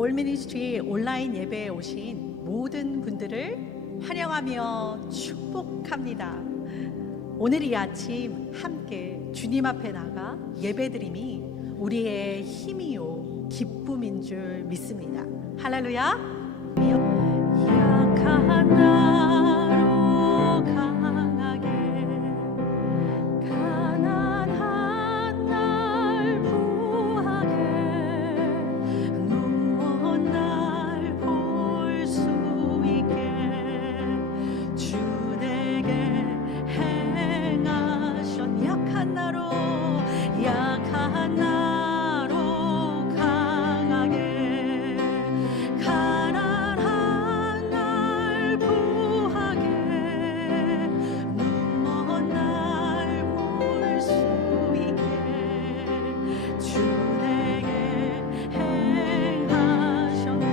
올미니스트리 온라인 예배에 오신 모든 분들을 환영하며 축복합니다. 오늘 이 아침 함께 주님 앞에 나가 예배드림이 우리의 힘이요 기쁨인 줄 믿습니다. 할렐루야. 약한 나로 강하게 가난한 날 부하게 눈먼 날 볼 수 있게 주 내게 행하셨. 약한 나로 강하게 가난한 날 부하게 눈먼 날 볼 수 있게 주 내게 행하셨네.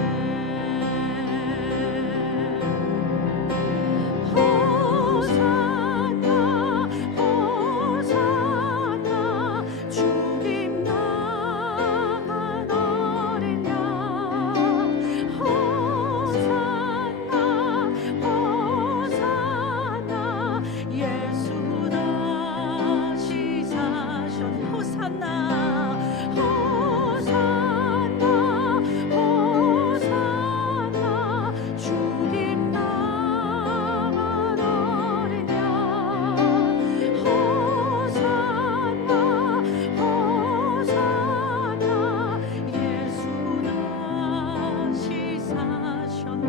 호산나 호산나 주님 나간 어린 양. 호산나 호산나 예수 다시 사셨. 호산나 호산나 호산나 주님 나간 어린 양. 호산나 호산나 예수 다시 사셨네.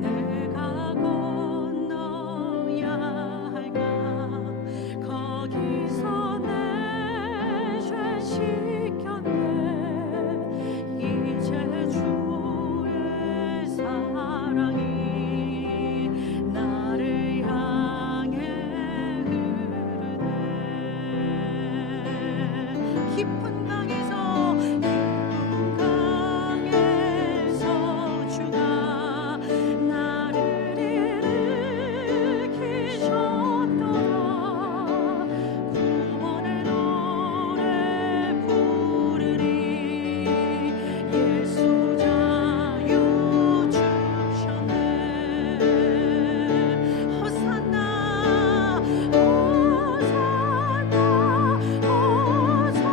내가 건너야 할 강 거기서 내 죄 씻겼네. 이제 주의 사랑이 나를 향해 흐르네. 깊은 강에서 주가 나를 일으키셨도다. 구원의 노래 부르리. 예수 자유 주셨네. 호산나 호산나 호산나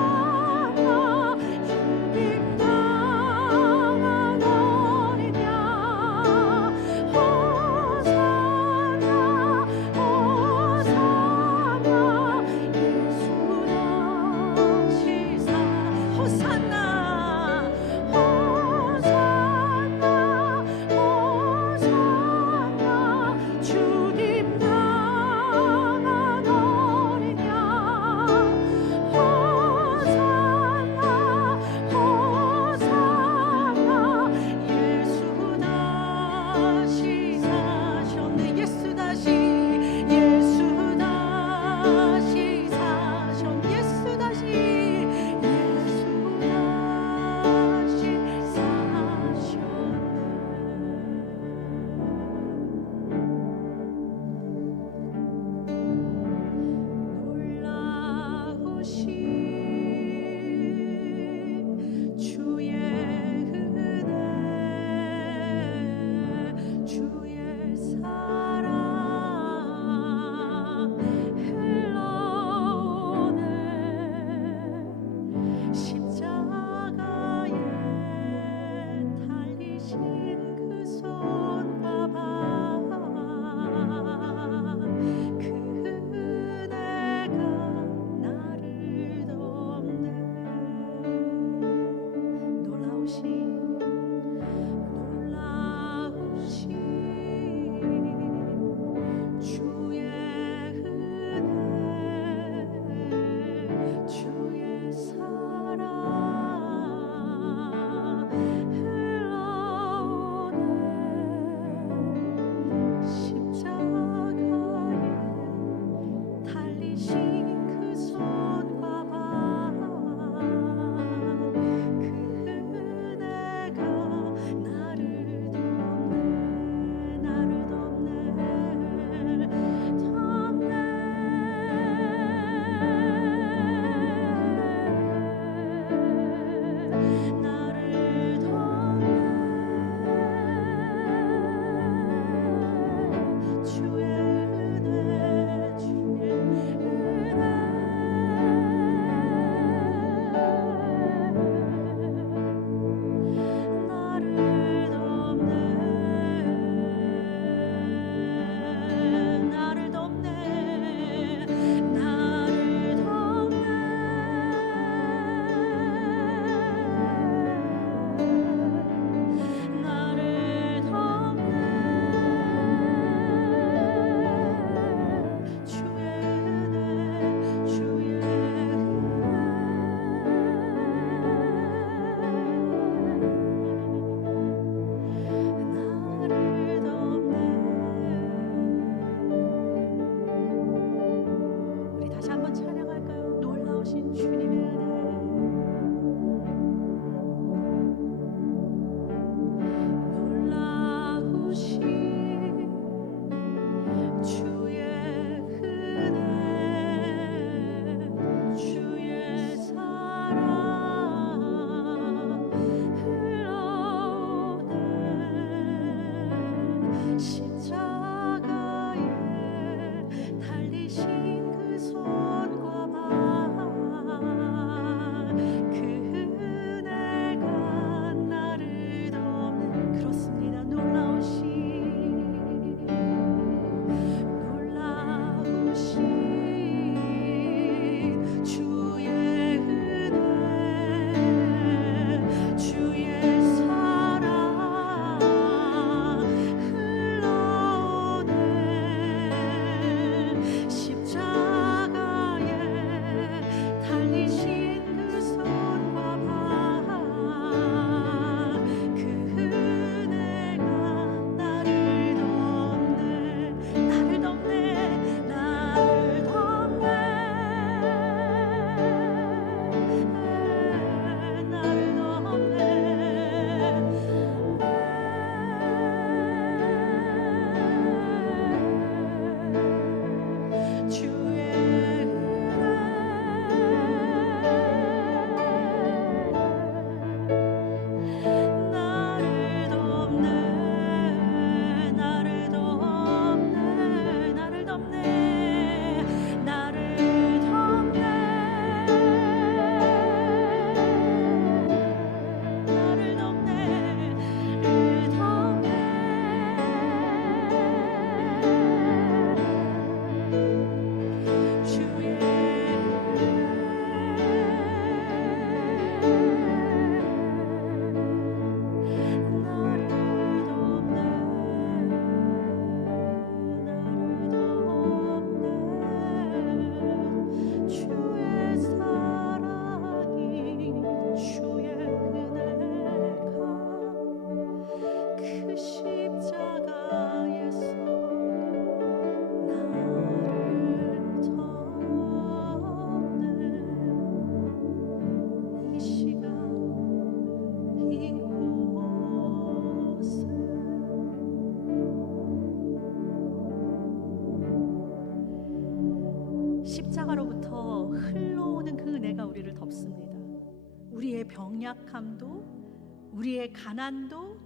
우리의 병약함도, 우리의 가난도,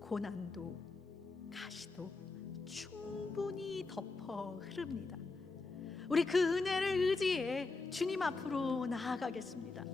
고난도, 가시도 충분히 덮어 흐릅니다. 우리 그 은혜를 의지해 주님 앞으로 나아가겠습니다.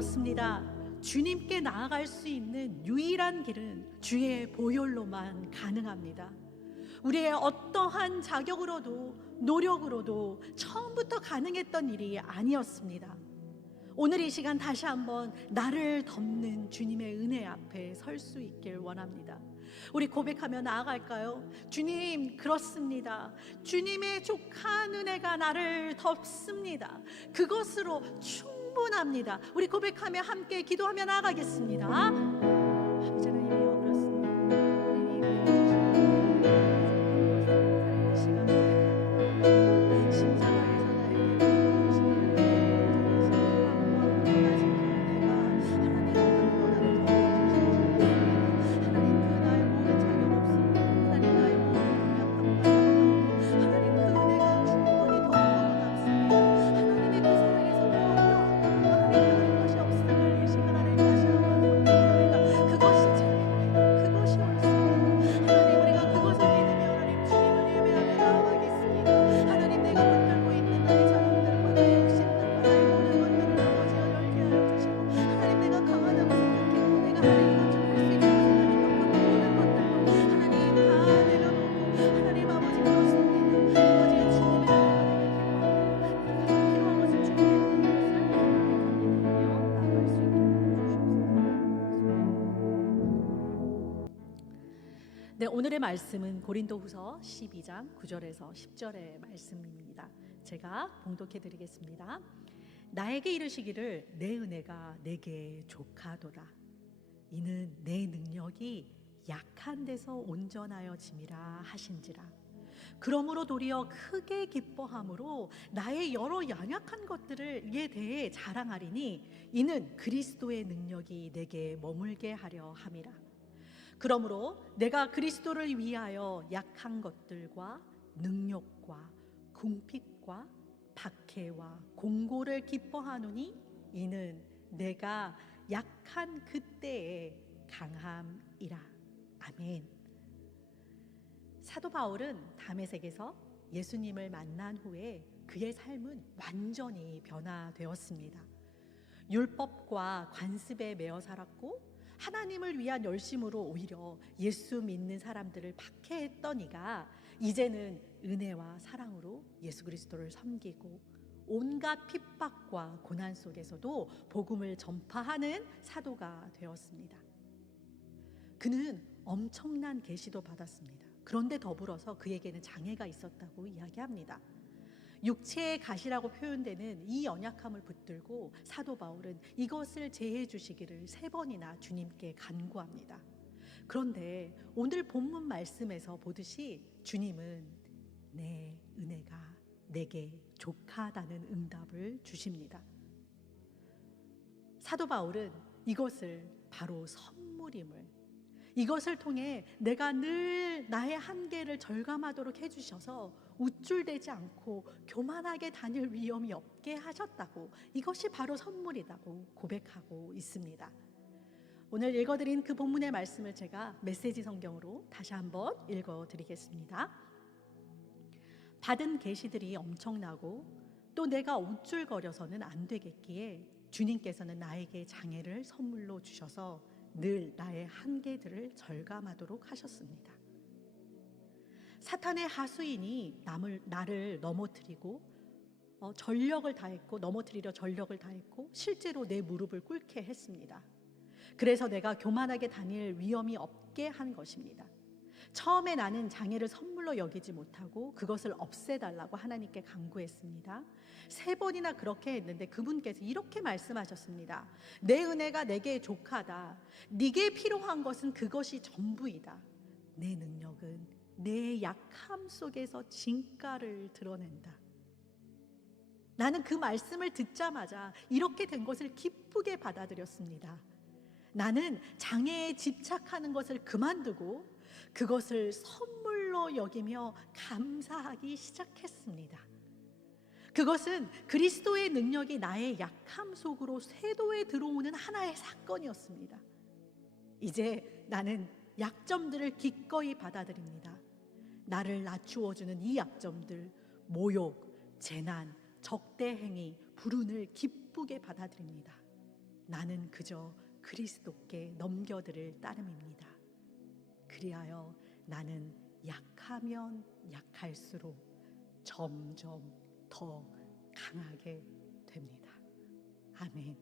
그렇습니다. 주님께 나아갈 수 있는 유일한 길은 주의 보혈로만 가능합니다. 우리의 어떠한 자격으로도 노력으로도 처음부터 가능했던 일이 아니었습니다. 오늘 이 시간 다시 한번 나를 덮는 주님의 은혜 앞에 설 수 있길 원합니다. 우리 고백하며 나아갈까요? 주님, 그렇습니다. 주님의 족한 은혜가 나를 덮습니다. 그것으로 충분합니다. 우리 고백하며 함께 기도하며 나아가겠습니다. 아버지 하나님이여, 그렇습니다. 이 시간 고백하며 십자가에서 네, 오늘의 말씀은 고린도후서 12장 9절에서 10절의 말씀입니다. 제가 봉독해 드리겠습니다. 나에게 이르시기를 내 은혜가 내게 족하도다. 이는 내 능력이 약한 데서 온전하여짐이라 하신지라. 그러므로 도리어 크게 기뻐함으로 나의 여러 연약한 것들에 대해 자랑하리니 이는 그리스도의 능력이 내게 머물게 하려 함이라. 그러므로 내가 그리스도를 위하여 약한 것들과 능욕과 궁핍과 박해와 공고를 기뻐하노니 이는 내가 약한 그때의 강함이라. 아멘. 사도 바울은 다메섹에서 예수님을 만난 후에 그의 삶은 완전히 변화되었습니다. 율법과 관습에 매어 살았고 하나님을 위한 열심으로 오히려 예수 믿는 사람들을 박해했던 이가 이제는 은혜와 사랑으로 예수 그리스도를 섬기고 온갖 핍박과 고난 속에서도 복음을 전파하는 사도가 되었습니다. 그는 엄청난 계시도 받았습니다. 그런데 더불어서 그에게는 장애가 있었다고 이야기합니다. 육체의 가시라고 표현되는 이 연약함을 붙들고 사도 바울은 이것을 제해 주시기를 3번이나 주님께 간구합니다. 그런데 오늘 본문 말씀에서 보듯이 주님은 내 은혜가 내게 족하다는 응답을 주십니다. 사도 바울은 이것을 바로 선물임을, 이것을 통해 내가 늘 나의 한계를 절감하도록 해주셔서 우쭐대지 않고 교만하게 다닐 위험이 없게 하셨다고, 이것이 바로 선물이라고 고백하고 있습니다. 오늘 읽어드린 그 본문의 말씀을 제가 메시지 성경으로 다시 한번 읽어드리겠습니다. 받은 계시들이 엄청나고 또 내가 우쭐거려서는 안 되겠기에 주님께서는 나에게 장애를 선물로 주셔서 늘 나의 한계들을 절감하도록 하셨습니다. 사탄의 하수인이 나를 넘어뜨리고 전력을 다했고, 넘어뜨리려 전력을 다했고 실제로 내 무릎을 꿇게 했습니다. 그래서 내가 교만하게 다닐 위험이 없게 한 것입니다. 처음에 나는 장애를 선물로 여기지 못하고 그것을 없애달라고 하나님께 간구했습니다. 3번이나 그렇게 했는데 그분께서 이렇게 말씀하셨습니다. 내 은혜가 내게 족하다. 네게 필요한 것은 그것이 전부이다. 내 능력은 내 약함 속에서 진가를 드러낸다. 나는 그 말씀을 듣자마자 이렇게 된 것을 기쁘게 받아들였습니다. 나는 장애에 집착하는 것을 그만두고 그것을 선물로 여기며 감사하기 시작했습니다. 그것은 그리스도의 능력이 나의 약함 속으로 쇄도에 들어오는 하나의 사건이었습니다. 이제 나는 약점들을 기꺼이 받아들입니다. 나를 낮추어주는 이 약점들, 모욕, 재난, 적대행위, 불운을 기쁘게 받아들입니다. 나는 그저 그리스도께 넘겨드릴 따름입니다. 그리하여 나는 약하면 약할수록 점점 더 강하게 됩니다. 아멘.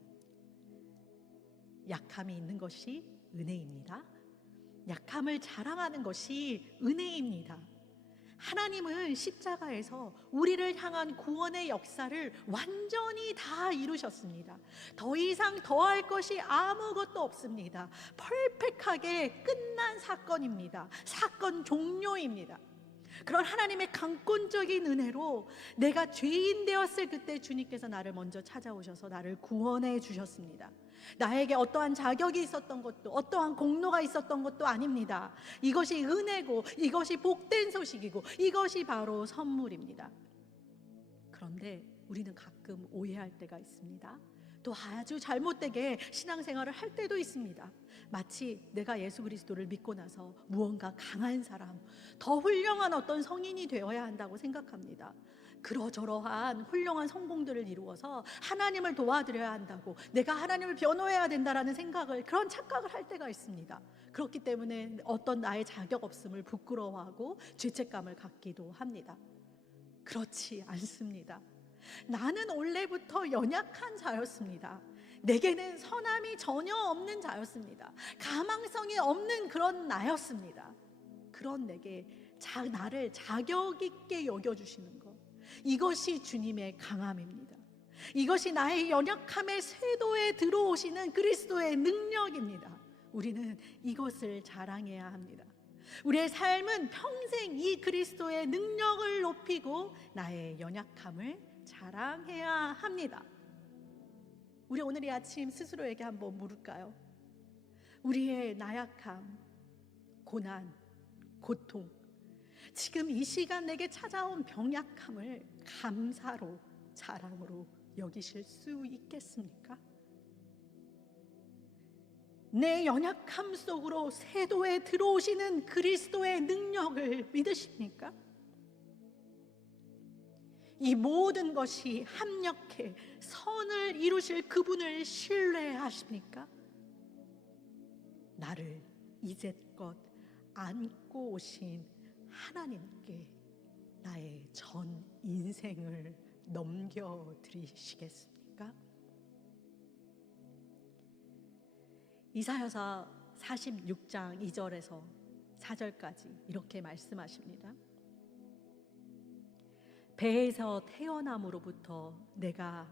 약함이 있는 것이 은혜입니다. 약함을 자랑하는 것이 은혜입니다. 하나님은 십자가에서 우리를 향한 구원의 역사를 완전히 다 이루셨습니다. 더 이상 더할 것이 아무것도 없습니다. 퍼펙트하게 끝난 사건입니다. 사건 종료입니다. 그런 하나님의 강권적인 은혜로 내가 죄인 되었을 그때 주님께서 나를 먼저 찾아오셔서 나를 구원해 주셨습니다. 나에게 어떠한 자격이 있었던 것도, 어떠한 공로가 있었던 것도 아닙니다. 이것이 은혜고, 이것이 복된 소식이고, 이것이 바로 선물입니다. 그런데 우리는 가끔 오해할 때가 있습니다. 또 아주 잘못되게 신앙생활을 할 때도 있습니다. 마치 내가 예수 그리스도를 믿고 나서 무언가 강한 사람, 더 훌륭한 어떤 성인이 되어야 한다고 생각합니다. 그러저러한 훌륭한 성공들을 이루어서 하나님을 도와드려야 한다고, 내가 하나님을 변호해야 된다라는 생각을, 그런 착각을 할 때가 있습니다. 그렇기 때문에 어떤 나의 자격 없음을 부끄러워하고 죄책감을 갖기도 합니다. 그렇지 않습니다. 나는 원래부터 연약한 자였습니다. 내게는 선함이 전혀 없는 자였습니다. 가망성이 없는 그런 나였습니다. 그런 내게 나를 자격 있게 여겨주시는 것, 이것이 주님의 강함입니다. 이것이 나의 연약함의 쇄도에 들어오시는 그리스도의 능력입니다. 우리는 이것을 자랑해야 합니다. 우리의 삶은 평생 이 그리스도의 능력을 높이고 나의 연약함을 자랑해야 합니다. 우리 오늘 이 아침 스스로에게 한번 물을까요? 우리의 나약함, 고난, 고통, 지금 이 시간 내게 찾아온 병약함을 감사로, 자랑으로 여기실 수 있겠습니까? 내 연약함 속으로 세도에 들어오시는 그리스도의 능력을 믿으십니까? 이 모든 것이 합력해 선을 이루실 그분을 신뢰하십니까? 나를 이제껏 안고 오신 하나님께 나의 전 인생을 넘겨드리시겠습니까? 이사야서 46장 2절에서 4절까지 이렇게 말씀하십니다. 배에서 태어남으로부터 내가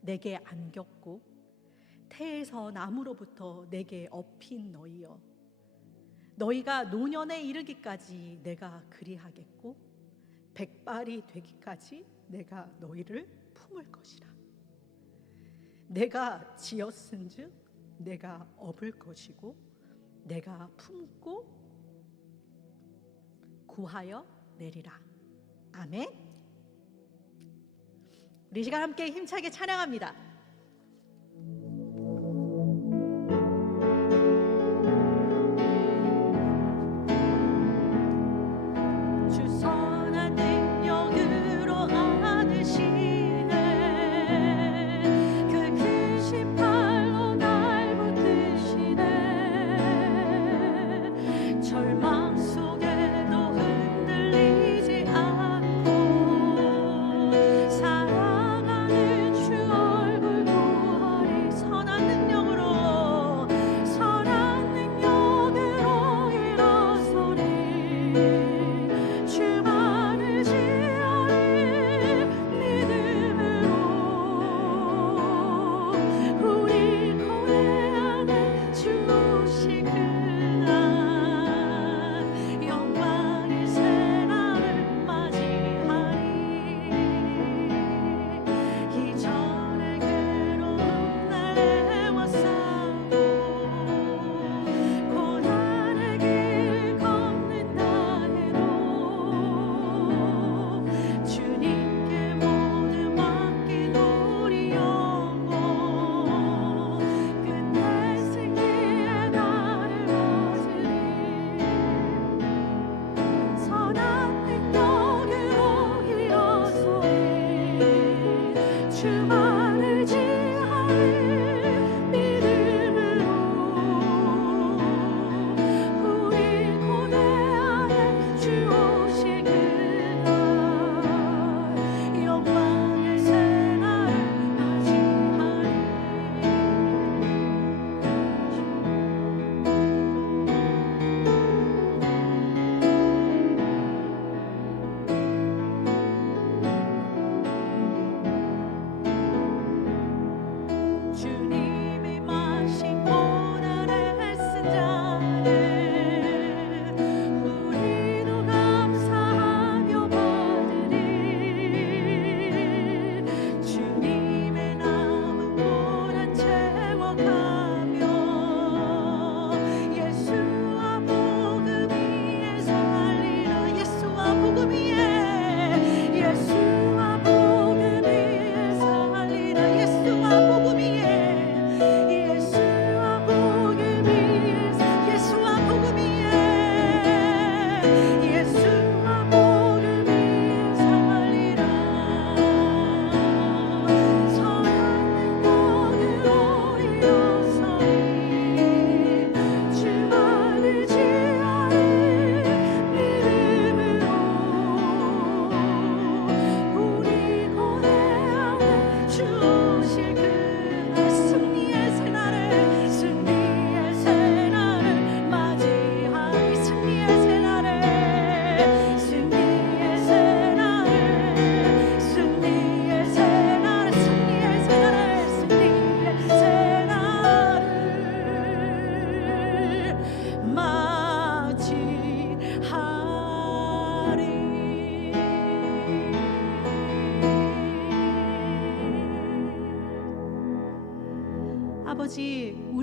내게 안겼고 태에서 남으로부터 내게 업힌 너희여, 너희가 노년에 이르기까지 내가 그리하겠고 백발이 되기까지 내가 너희를 품을 것이라. 내가 지었은즉 내가 업을 것이고 내가 품고 구하여 내리라. 아멘. 우리 시간 함께 힘차게 찬양합니다. 사랑하는 주 얼굴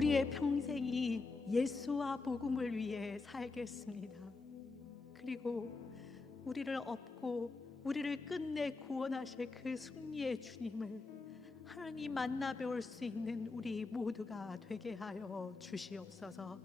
우리의 평생이 예수와 복음을 위해 살겠습니다. 그리고 우리를 업고 우리를 끝내 구원하실 그 승리의 주님을 하나님 만나 배울 수 있는 우리 모두가 되게 하여 주시옵소서.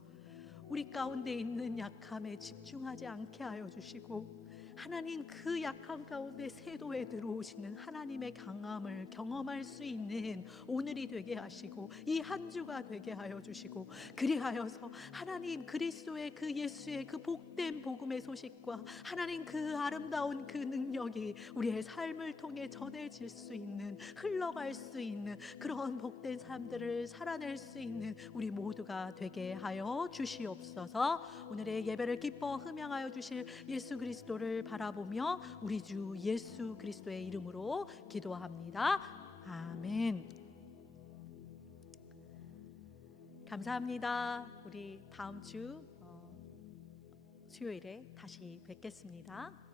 우리 가운데 있는 약함에 집중하지 않게 하여 주시고, 하나님 그 약함 가운데 세도에 들어오시는 하나님의 강함을 경험할 수 있는 오늘이 되게 하시고 이 한 주가 되게 하여 주시고, 그리하여서 하나님 그리스도의 그 예수의 그 복된 복음의 소식과 하나님 그 아름다운 그 능력이 우리의 삶을 통해 전해질 수 있는, 흘러갈 수 있는 그런 복된 삶들을 살아낼 수 있는 우리 모두가 되게 하여 주시옵소서. 오늘의 예배를 기뻐 흠양하여 주실 예수 그리스도를 바라보며 우리 주 예수 그리스도의 이름으로 기도합니다. 아멘. 감사합니다. 우리 다음 주 수요일에 다시 뵙겠습니다.